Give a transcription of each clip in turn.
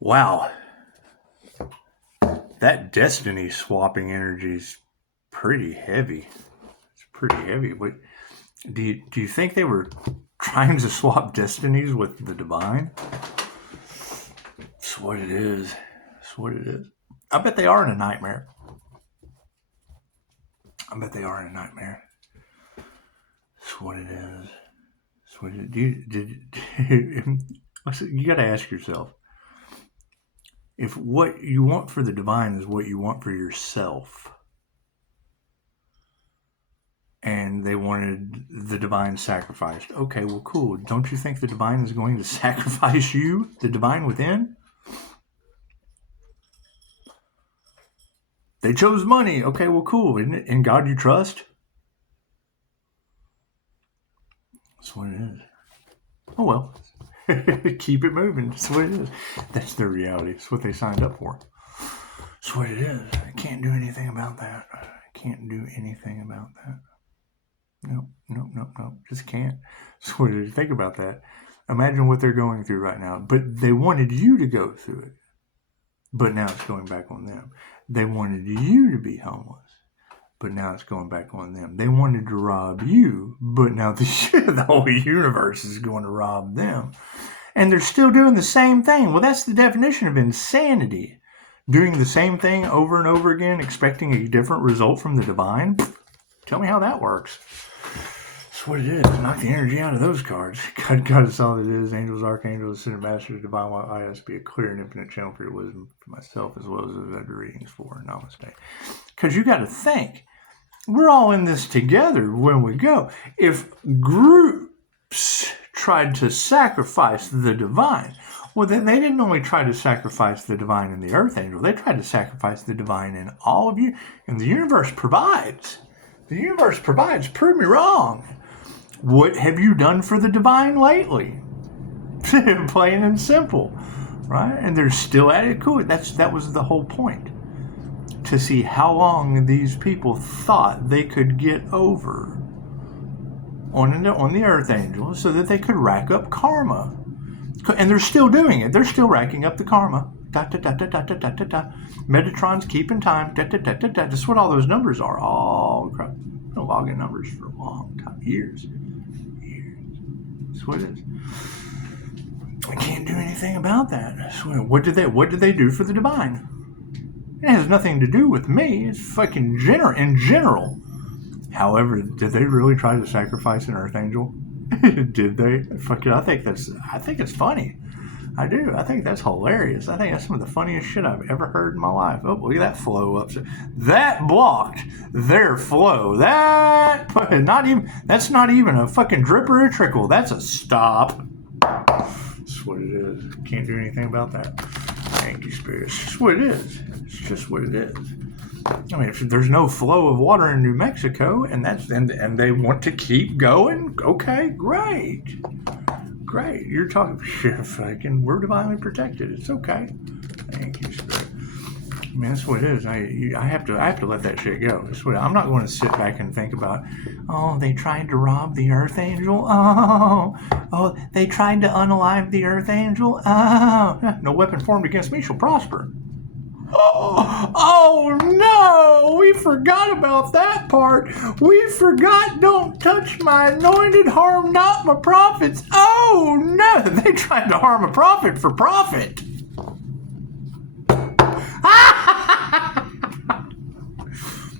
Wow. That destiny swapping energy is pretty heavy. It's pretty heavy. But do you think they were trying to swap destinies with the divine? That's what it is. That's what it is. I bet they are in a nightmare. I bet they are in a nightmare. That's what it is. That's what it is. You got to ask yourself, if what you want for the divine is what you want for yourself, and they wanted the divine sacrificed, okay, well, cool. Don't you think the divine is going to sacrifice you, the divine within? They chose money. Okay, well, cool. Isn't it? In God you trust? That's what it is. Oh, well. Keep it moving. That's what it is. That's their reality. It's what they signed up for. That's what it is. I can't do anything about that. I can't do anything about that. Nope. Just can't. That's what it is. Think about that. Imagine what they're going through right now. But they wanted you to go through it. But now it's going back on them. They wanted you to be homeless. But now it's going back on them. They wanted to rob you, but now the whole universe is going to rob them. And they're still doing the same thing. Well, that's the definition of insanity. Doing the same thing over and over again, expecting a different result from the divine. Tell me how that works. That's what it is. Knock the energy out of those cards. God is all it is. Angels, archangels, ascended masters, divine white IS, be a clear and infinite channel for your wisdom for myself as well as the other readings for Namaste. Because you got to think. We're all in this together when we go. If groups tried to sacrifice the divine, well, then they didn't only try to sacrifice the divine in the earth angel. They tried to sacrifice the divine in all of you. And the universe provides. The universe provides. Prove me wrong. What have you done for the divine lately? Plain and simple. Right? And they're still at it. Cool. That was the whole point. To see how long these people thought they could get over on the earth angel so that they could rack up karma. And they're still doing it. They're still racking up the karma. Metatron's keeping time. That's what all those numbers are. All crap. Been logging numbers for a long time. Years. That's what it is. I can't do anything about that. What did they do for the divine? It has nothing to do with me. It's fucking in general. However, did they really try to sacrifice an earth angel? Did they? Fuck it. I think it's funny. I do. I think that's hilarious. I think that's some of the funniest shit I've ever heard in my life. Oh, look at that flow up. That blocked their flow. That's not even a fucking drip or a trickle. That's a stop. That's what it is. Can't do anything about that. Thank you, Spirit. It's just what it is. It's just what it is. I mean, if there's no flow of water in New Mexico, and they want to keep going, okay, great. You're talking shit, fucking. We're divinely protected. It's okay. Thank you, Spirit. I mean, that's what it is. I have to let that shit go. That's what I'm not going to sit back and think about. Oh, they tried to rob the Earth Angel. Oh, they tried to unalive the Earth Angel. Oh, no weapon formed against me shall prosper. Oh no, we forgot about that part. We forgot, don't touch my anointed, harm not my prophets. Oh no, they tried to harm a prophet for profit.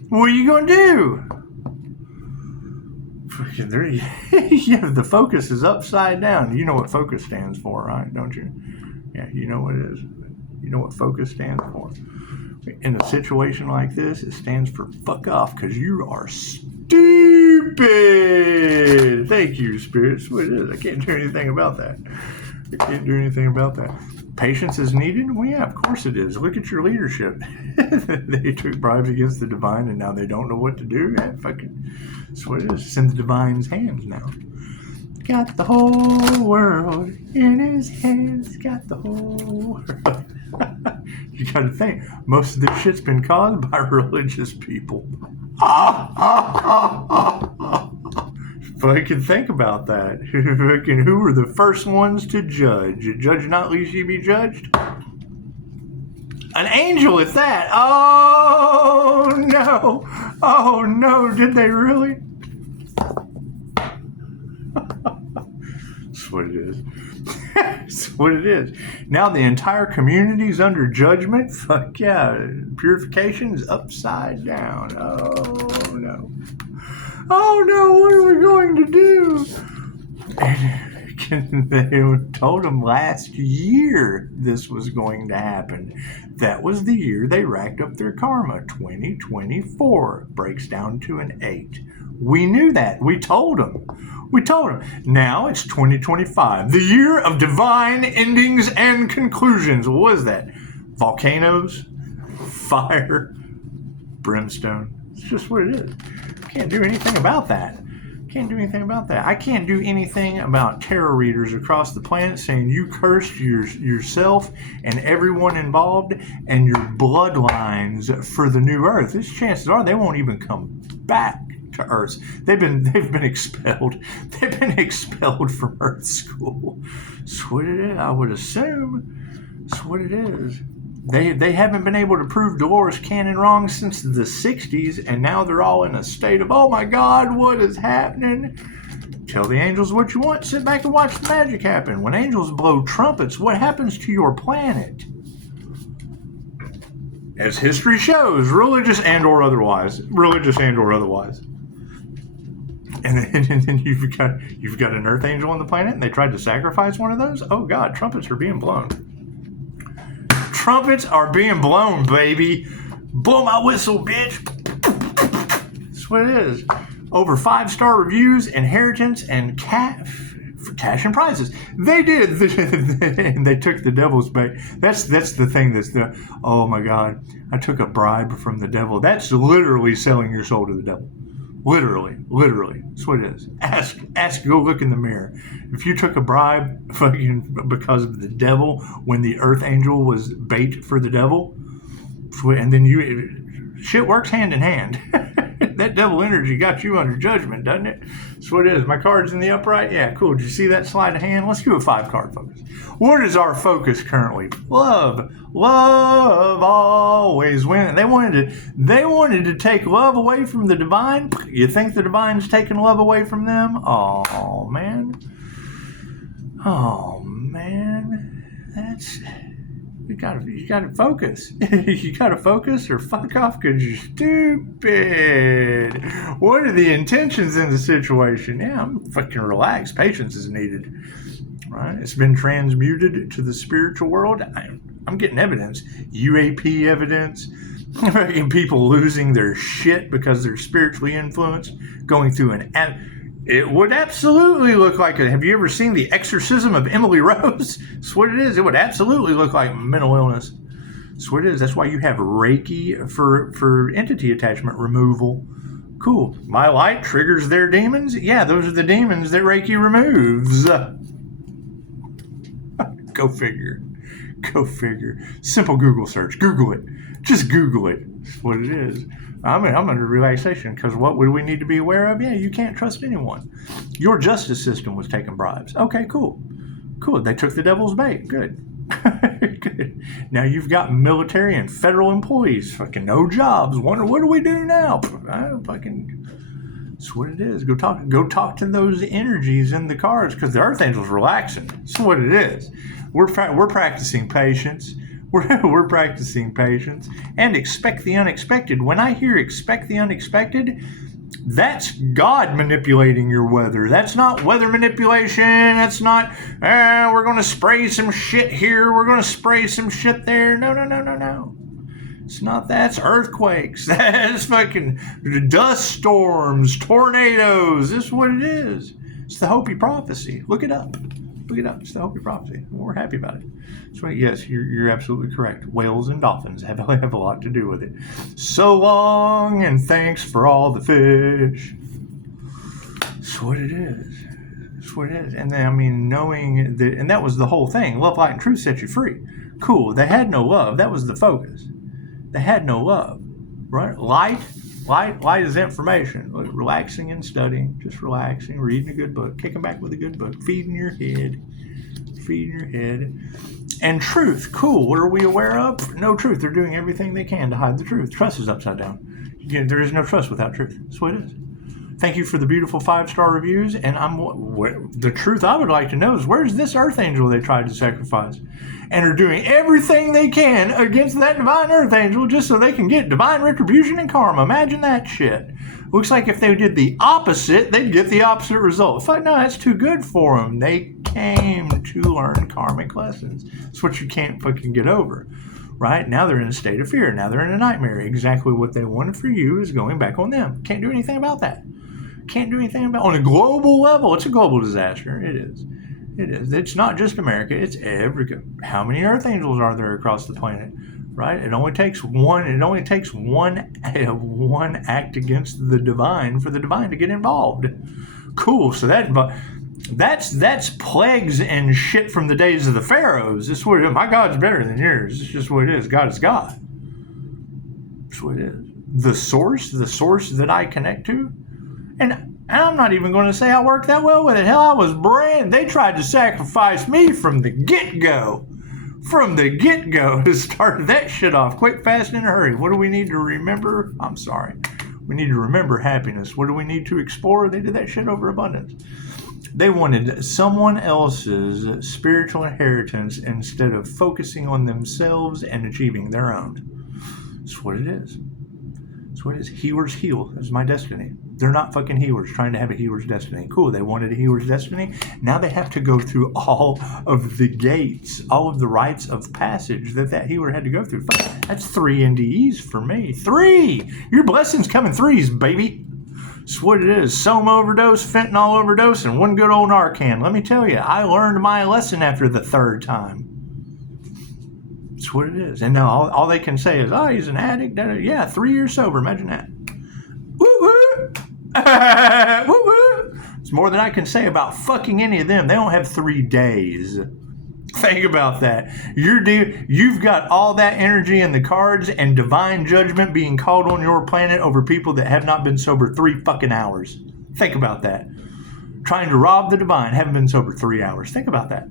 What are you going to do? Yeah, the focus is upside down. You know what focus stands for, right? Don't you? Yeah, you know what it is. You know what focus stands for. In a situation like this, it stands for fuck off because you are stupid. Thank you, Spirit. That's what it is. I can't do anything about that. Patience is needed? Well, yeah, of course it is. Look at your leadership. They took bribes against the divine and now they don't know what to do. Yeah, fucking, that's what it is. It's in the divine's hands now. Got the whole world in his hands. Got the whole world. You gotta think, most of this shit's been caused by religious people. Fucking think about that. Fucking who were the first ones to judge? Judge not, lest ye be judged. An angel at that. Oh, no. Oh, no. Did they really? That's what it is. That's what it is. Now the entire community's under judgment. Fuck yeah. Purification is upside down. Oh, no. Oh, no. What are we going to do? And they told them last year this was going to happen. That was the year they racked up their karma. 2024 breaks down to an 8. We knew that. We told them. Now it's 2025, the year of divine endings and conclusions. What was that? Volcanoes, fire, brimstone. It's just what it is. Can't do anything about that. I can't do anything about tarot readers across the planet saying you cursed yourself and everyone involved and your bloodlines for the new earth. These chances are they won't even come back to Earth. They've been expelled. They've been expelled from Earth school. That's what it is. I would assume. That's what it is. They haven't been able to prove Dolores Cannon wrong since the 60s, and now they're all in a state of, oh my God, what is happening? Tell the angels what you want. Sit back and watch the magic happen. When angels blow trumpets, what happens to your planet? As history shows, religious and or otherwise. And then you've got an earth angel on the planet, and they tried to sacrifice one of those? Oh God, trumpets are being blown. Trumpets are being blown, baby. Blow my whistle, bitch. That's what it is. Over 5-star reviews, inheritance, and for cash and prizes. They did. And they took the devil's bait. That's the thing that's the, oh my God, I took a bribe from the devil. That's literally selling your soul to the devil. Literally. That's what it is. Ask, go look in the mirror. If you took a bribe fucking because of the devil when the earth angel was bait for the devil, and then shit works hand in hand. That devil energy got you under judgment, doesn't it? That's what it is. My card's in the upright. Yeah, cool. Did you see that sleight of hand? Let's do a 5-card focus. What is our focus currently? Love. Love always wins. They wanted to take love away from the divine. You think the divine's taking love away from them? Oh man. That's. You gotta focus. You gotta focus or fuck off because you're stupid. What are the intentions in the situation? Yeah, I'm fucking relaxed. Patience is needed. Right? It's been transmuted to the spiritual world. I'm getting evidence. UAP evidence. People losing their shit because they're spiritually influenced. Going through it would absolutely look like have you ever seen The Exorcism of Emily Rose? That's what it is. It would absolutely look like mental illness. That's what it is. That's why you have Reiki for entity attachment removal. Cool. My light triggers their demons? Yeah, those are the demons that Reiki removes. Go figure. Simple Google search. Google it. Just Google it. That's what it is. I'm under relaxation because what would we need to be aware of? Yeah, you can't trust anyone. Your justice system was taking bribes. Okay, cool. They took the devil's bait. Good. Good. Now you've got military and federal employees. Fucking no jobs. Wonder what do we do now? That's what it is. Go talk to those energies in the cards because the Earth Angel's relaxing. That's what it is. We're practicing patience. We're practicing patience and expect the unexpected. When I hear expect the unexpected, that's God manipulating your weather. That's not weather manipulation. That's not, we're going to spray some shit here. We're going to spray some shit there. No. It's not that. It's earthquakes. That's fucking dust storms, tornadoes. This is what it is. It's the Hopi prophecy. Look it up. It's the Hopi prophecy. We're happy about it. So yes, you're absolutely correct. Whales and dolphins have a lot to do with it. So long, and thanks for all the fish. That's what it is. And then, knowing that, and that was the whole thing. Love, light, and truth set you free. Cool. They had no love. That was the focus. They had no love, right? Light is information. Relaxing and studying, just relaxing, reading a good book, kicking back with a good book, feeding your head. feet in your head. And truth, cool. What are we aware of? No truth. They're doing everything they can to hide the truth. Trust is upside down. There is no trust without truth. That's what it is. Thank you for the beautiful 5-star reviews. And the truth I would like to know is, where's this earth angel they tried to sacrifice? And are doing everything they can against that divine earth angel just so they can get divine retribution and karma. Imagine that shit. Looks like if they did the opposite, they'd get the opposite result. Fuck no, that's too good for them. They came to learn karmic lessons. That's what you can't fucking get over. Right? Now they're in a state of fear. Now they're in a nightmare. Exactly what they wanted for you is going back on them. Can't do anything about that. Can't do anything about it. On a global level, it's a global disaster. It is. It is. It's not just America. It's every. How many earth angels are there across the planet? Right? It only takes one. It only takes one act against the divine for the divine to get involved. Cool. So that's plagues and shit from the days of the pharaohs. This is what it is. My God's better than yours. It's just what it is. God is God. That's what it is. The source that I connect to, and I'm not even going to say I worked that well with it. Hell, I was brand. They tried to sacrifice me from the get-go. From the get-go to start that shit off. Quick, fast, in a hurry. What do we need to remember? I'm sorry. We need to remember happiness. What do we need to explore? They did that shit over abundance. They wanted someone else's spiritual inheritance instead of focusing on themselves and achieving their own. That's what it is. That's what it is. Healers heal. That's my destiny. They're not fucking healers trying to have a healer's destiny. Cool, they wanted a healer's destiny. Now they have to go through all of the gates, all of the rites of passage that healer had to go through. That's 3 NDEs for me. 3! Your blessings come in 3s, baby. That's what it is. Soma overdose, fentanyl overdose, and one good old Narcan. Let me tell you, I learned my lesson after the 3rd time. That's what it is. And now all they can say is, oh, he's an addict. Yeah, 3 years sober. Imagine that. Woo-woo. Woo-woo. It's more than I can say about fucking any of them. They don't have 3 days. Think about that. You've got all that energy in the cards and divine judgment being called on your planet over people that have not been sober 3 fucking hours. Think about that. Trying to rob the divine, haven't been sober 3 hours. Think about that.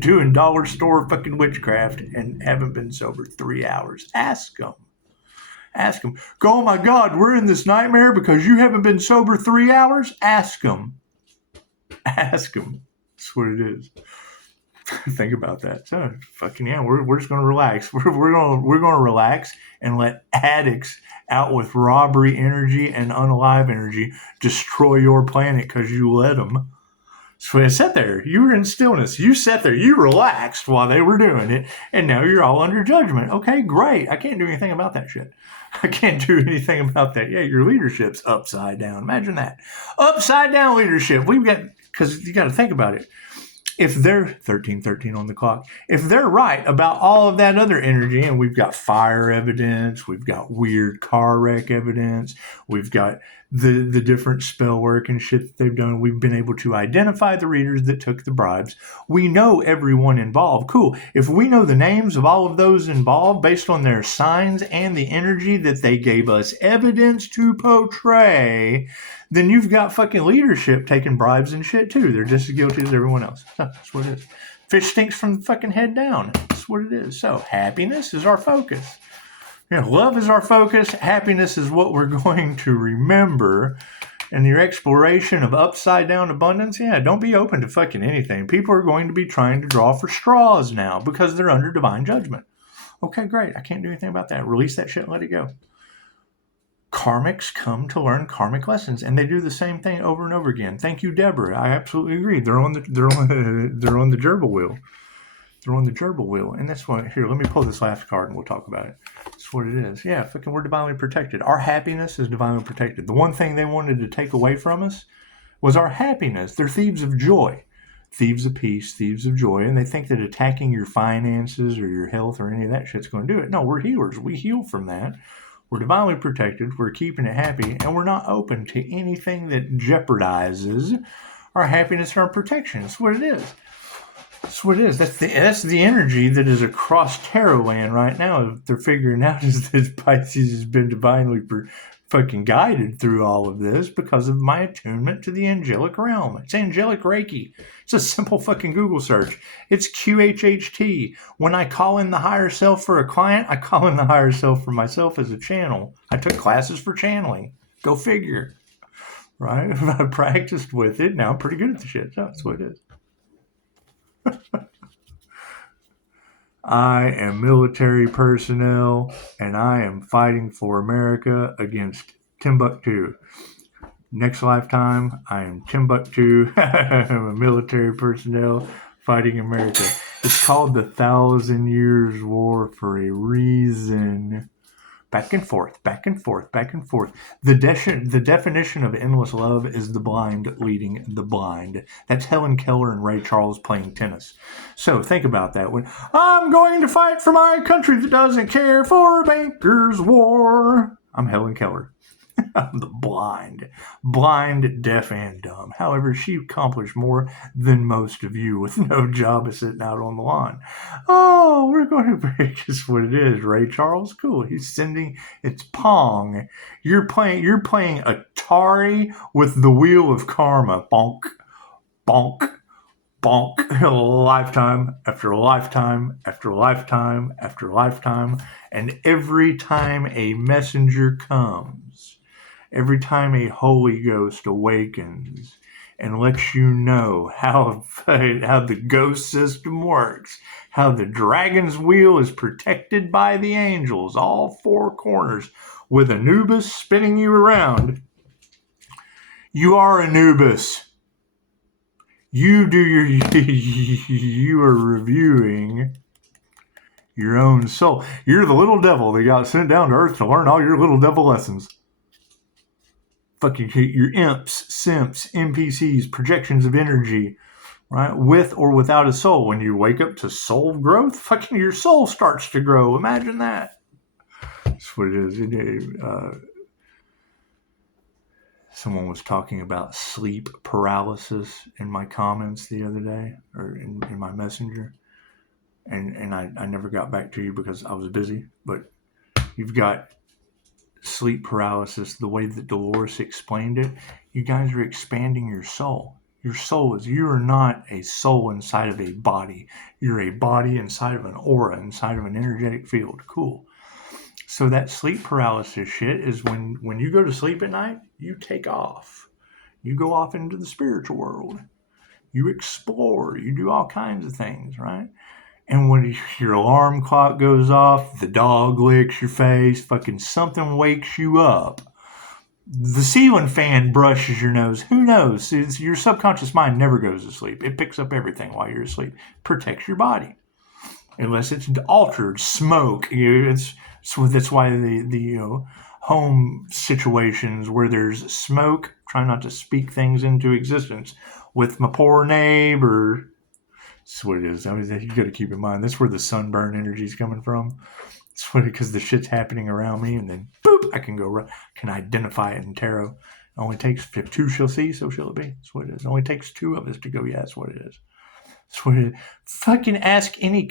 doing dollar store fucking witchcraft and haven't been sober 3 hours. Ask them. Ask them. Oh my God, we're in this nightmare because you haven't been sober 3 hours? Ask them. Ask them. That's what it is. Think about that. So fucking yeah, we're just gonna relax. We're gonna relax and let addicts out with robbery energy and unalive energy destroy your planet because you let them. So I sat there. You were in stillness. You sat there. You relaxed while they were doing it, and now you're all under judgment. Okay, great. I can't do anything about that shit. I can't do anything about that. Yeah, your leadership's upside down. Imagine that. Upside down leadership. We've got, because you got to think about it. If they're 1313 on the clock, if they're right about all of that other energy, and we've got fire evidence, we've got weird car wreck evidence, we've got the different spell work and shit that they've done, we've been able to identify the readers that took the bribes. We know everyone involved. Cool. If we know the names of all of those involved based on their signs and the energy that they gave us evidence to portray, then you've got fucking leadership taking bribes and shit too. They're just as guilty as everyone else. That's what it is. Fish stinks from the fucking head down. That's what it is. So happiness is our focus. Love is our focus. Happiness is what we're going to remember. And your exploration of upside down abundance, don't be open to fucking anything. People are going to be trying to draw for straws now because they're under divine judgment. Okay, great. I can't do anything about that. Release that shit and let it go. Karmics come to learn karmic lessons, and they do the same thing over and over again. Thank you, Deborah. I absolutely agree. They're on the gerbil wheel. They're on the gerbil wheel, and that's what. Here, let me pull this last card, and we'll talk about it. That's what it is. Yeah, fucking, we're divinely protected. Our happiness is divinely protected. The one thing they wanted to take away from us was our happiness. They're thieves of joy, thieves of peace, thieves of joy, and they think that attacking your finances or your health or any of that shit's going to do it. No, we're healers. We heal from that. We're divinely protected, we're keeping it happy, and we're not open to anything that jeopardizes our happiness or our protection. That's what it is. That's what it is. That's the energy that is across tarot land right now. They're figuring out is that Pisces has been divinely fucking guided through all of this because of my attunement to the angelic realm. It's angelic Reiki. It's a simple fucking Google search. It's QHHT. When I call in the higher self for a client, I call in the higher self for myself as a channel. I took classes for channeling. Go figure. Right? I practiced with it. Now I'm pretty good at the shit. So that's what it is. I am military personnel, and I am fighting for America against Timbuktu. Next lifetime, I am Timbuktu. I'm a military personnel fighting America. It's called the 1,000 Years War for a reason. Back and forth, back and forth, back and forth. The definition of endless love is the blind leading the blind. That's Helen Keller and Ray Charles playing tennis. So think about that. When I'm going to fight for my country that doesn't care for a banker's war. I'm Helen Keller. I'm the blind, deaf, and dumb. However, she accomplished more than most of you with no job of sitting out on the lawn. Oh, we're going to break this what it is. Ray Charles, cool. He's sending, it's Pong. You're playing Atari with the wheel of karma. Bonk, bonk, bonk. Lifetime after lifetime after lifetime after lifetime. And every time a messenger comes, every time a Holy Ghost awakens and lets you know how the ghost system works, how the dragon's wheel is protected by the angels, all four corners, with Anubis spinning you around. You are Anubis. You are reviewing your own soul. You're the little devil that got sent down to earth to learn all your little devil lessons. Fucking your imps, simps, NPCs, projections of energy, right? With or without a soul. When you wake up to soul growth, fucking your soul starts to grow. Imagine that. That's what it is. Someone was talking about sleep paralysis in my comments the other day, or in my messenger. And I never got back to you because I was busy. But you've got sleep paralysis, the way that Dolores explained it. You guys are expanding your soul. Your soul is, you are not a soul inside of a body. You're a body inside of an aura, inside of an energetic field. Cool. So that sleep paralysis shit is when you go to sleep at night, you take off. You go off into the spiritual world. You explore. You do all kinds of things, right? And when your alarm clock goes off, the dog licks your face, fucking something wakes you up. The ceiling fan brushes your nose. Who knows? Your subconscious mind never goes to sleep. It picks up everything while you're asleep. Protects your body. Unless it's altered, smoke. That's why the home situations where there's smoke, try not to speak things into existence. With my poor neighbor. That's what it is. I mean, you got to keep in mind, that's where the sunburn energy is coming from. It's funny because the shit's happening around me, and then boop, I can identify it in tarot. It only takes, if two shall see, so shall it be. That's what it is. It only takes two of us to go, yeah, that's what it is. That's what it is. Fucking ask any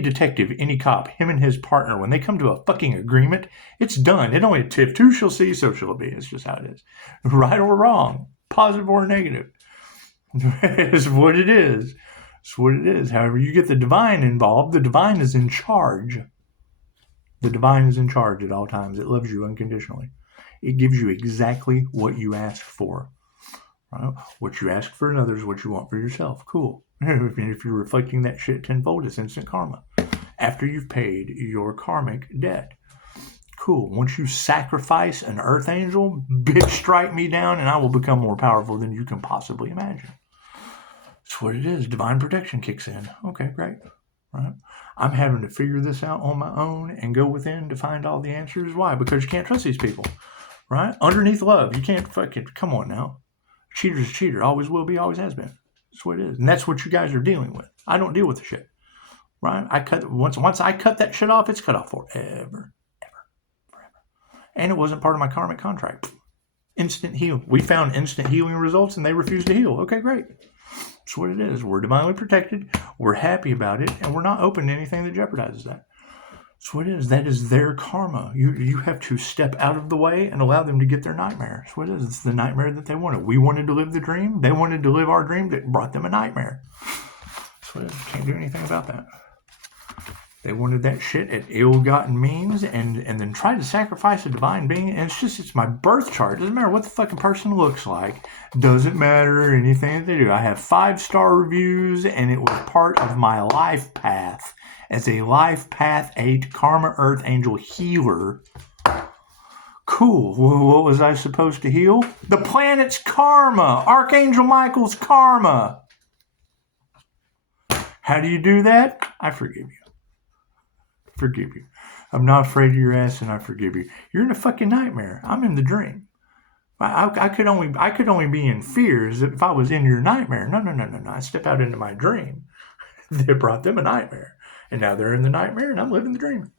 detective, any cop, him and his partner, when they come to a fucking agreement, it's done. It only, if two shall see, so shall it be. It's just how it is. Right or wrong, positive or negative. It's what it is. It's what it is. However, you get the divine involved. The divine is in charge. The divine is in charge at all times. It loves you unconditionally. It gives you exactly what you ask for. Right? What you ask for another is what you want for yourself. Cool. If you're reflecting that shit tenfold, it's instant karma. After you've paid your karmic debt. Cool. Once you sacrifice an earth angel, bitch, strike me down and I will become more powerful than you can possibly imagine. That's what it is. Divine protection kicks in. Okay, great. Right? I'm having to figure this out on my own and go within to find all the answers. Why? Because you can't trust these people. Right? Underneath love, you can't fucking, come on now. Cheater's a cheater. Always will be, always has been. That's what it is. And that's what you guys are dealing with. I don't deal with the shit. Right? Once I cut that shit off, it's cut off forever. And it wasn't part of my karmic contract. Instant heal. We found instant healing results and they refused to heal. Okay, great. That's what it is. We're divinely protected. We're happy about it. And we're not open to anything that jeopardizes that. That's what it is. That is their karma. You have to step out of the way and allow them to get their nightmare. That's what it is. It's the nightmare that they wanted. We wanted to live the dream. They wanted to live our dream that brought them a nightmare. That's what it is. Can't do anything about that. They wanted that shit at ill-gotten means and then tried to sacrifice a divine being. And it's my birth chart. Doesn't matter what the fucking person looks like. Doesn't matter anything that they do. I have 5-star reviews, and it was part of my life path. As a Life Path 8 Karma Earth Angel healer. Cool. Well, what was I supposed to heal? The planet's karma. Archangel Michael's karma. How do you do that? I forgive you. Forgive you. I'm not afraid of your ass, and I forgive you. You're in a fucking nightmare. I'm in the dream. I could only be in fear as if I was in your nightmare. No. I step out into my dream. They brought them a nightmare. And now they're in the nightmare, and I'm living the dream.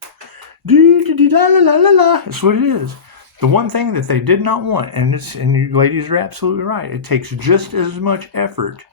La. That's what it is. The one thing that they did not want, and you ladies are absolutely right, it takes just as much effort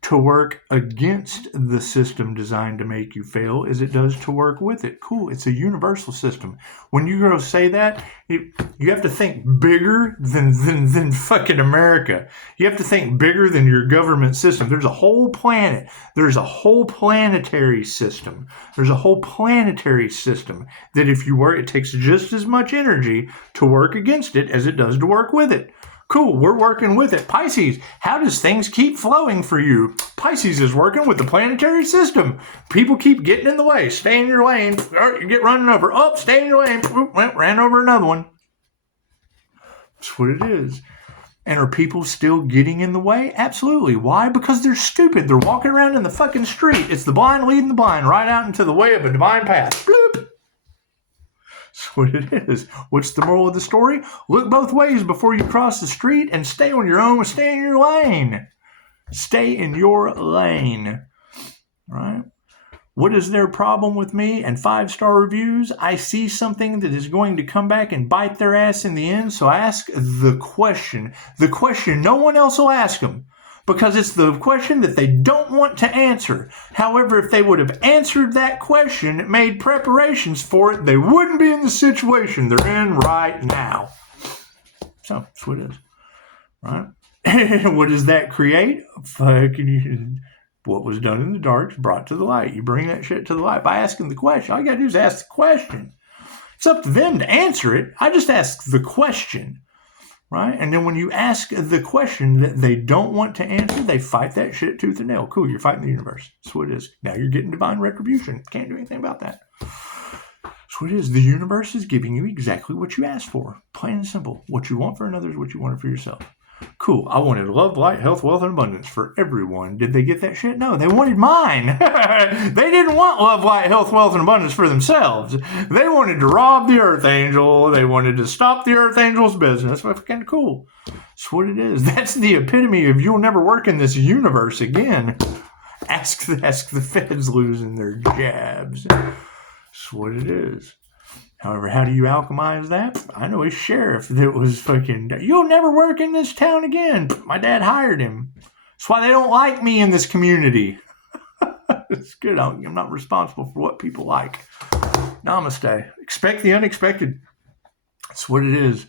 to work against the system designed to make you fail as it does to work with it. Cool. It's a universal system. When you go say that, you have to think bigger than fucking America. You have to think bigger than your government system. There's a whole planet. There's a whole planetary system. There's a whole planetary system that if you work, it takes just as much energy to work against it as it does to work with it. Cool, we're working with it. Pisces, how does things keep flowing for you? Pisces is working with the planetary system. People keep getting in the way. Stay in your lane. You get running over. Oh, stay in your lane. Ran over another one. That's what it is. And are people still getting in the way? Absolutely. Why? Because they're stupid. They're walking around in the fucking street. It's the blind leading the blind right out into the way of a divine path. Bloop. That's what it is. What's the moral of the story? Look both ways before you cross the street and stay on your own. Stay in your lane. Stay in your lane. Right? What is their problem with me and 5-star reviews? I see something that is going to come back and bite their ass in the end, so I ask the question. The question no one else will ask them. Because it's the question that they don't want to answer. However, if they would have answered that question, made preparations for it, they wouldn't be in the situation they're in right now. So, that's what it is. Right? What does that create? What was done in the dark is brought to the light. You bring that shit to the light by asking the question. All you got to do is ask the question. It's up to them to answer it. I just ask the question. Right? And then when you ask the question that they don't want to answer, they fight that shit tooth and nail. Cool, you're fighting the universe. That's what it is. Now you're getting divine retribution. Can't do anything about that. That's what it is. The universe is giving you exactly what you asked for. Plain and simple. What you want for another is what you wanted for yourself. Cool. I wanted love, light, health, wealth, and abundance for everyone. Did they get that shit? No, they wanted mine. They didn't want love, light, health, wealth, and abundance for themselves. They wanted to rob the Earth Angel. They wanted to stop the Earth Angel's business. That's kind of cool. That's what it is. That's the epitome of you'll never work in this universe again. Ask the feds losing their jabs. That's what it is. However, how do you alchemize that? I know a sheriff that was fucking, you'll never work in this town again. My dad hired him. That's why they don't like me in this community. It's good. I'm not responsible for what people like. Namaste. Expect the unexpected. That's what it is.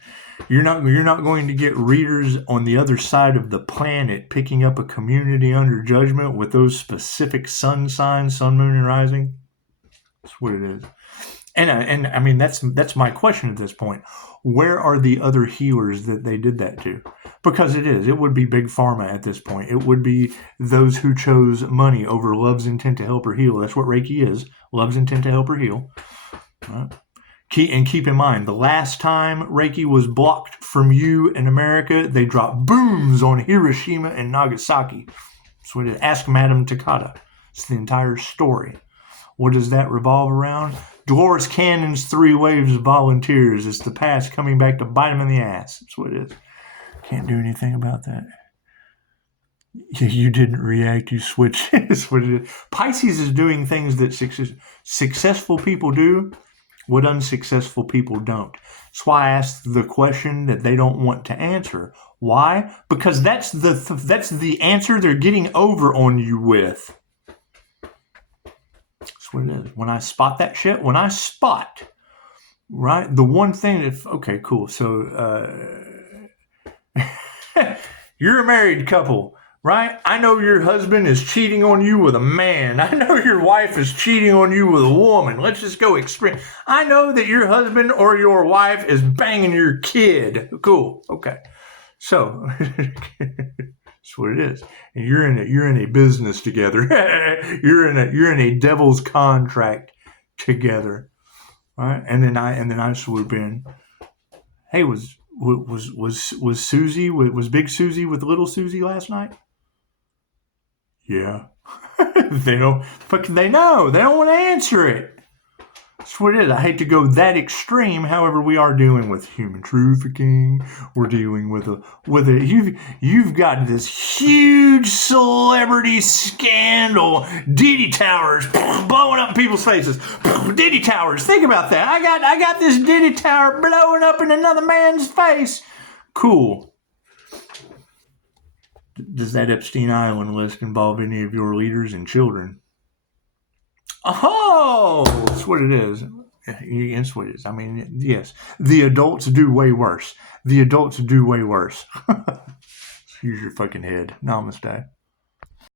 You're not going to get readers on the other side of the planet picking up a community under judgment with those specific sun signs, sun, moon, and rising. That's what it is. And I mean, that's my question at this point. Where are the other healers that they did that to? Because it would be big pharma at this point. It would be those who chose money over love's intent to help or heal. That's what Reiki is. Love's intent to help or heal. Right? Keep in mind, the last time Reiki was blocked from you in America, they dropped booms on Hiroshima and Nagasaki. So it is. Ask Madame Takata. It's the entire story. What does that revolve around? Dolores Cannon's 3 waves of volunteers. It's the past coming back to bite them in the ass. That's what it is. Can't do anything about that. You didn't react. You switched. That's what it is. Pisces is doing things that successful people do, what unsuccessful people don't. That's why I asked the question that they don't want to answer. Why? Because that's the answer they're getting over on you with. That's That's what it is. When I spot that shit, right, the one thing that, okay, cool. So, you're a married couple, right? I know your husband is cheating on you with a man. I know your wife is cheating on you with a woman. Let's just go extreme. I know that your husband or your wife is banging your kid. Cool. Okay. So that's what it is. And you're in a business together. you're in a devil's contract together. All right? And then I swoop in. Hey, was Susie, was Big Susie with Little Susie last night? Yeah. They don't know. They don't want to answer it. That's what it is. I hate to go that extreme. However, we are dealing with human trafficking. We're dealing with you've got this huge celebrity scandal. Diddy Towers blowing up people's faces. Diddy Towers. Think about that. I got this Diddy Tower blowing up in another man's face. Cool. Does that Epstein Island list involve any of your leaders and children? Oh, that's what it is. That's what it is. I mean, yes, the adults do way worse. Use your fucking head. Namaste.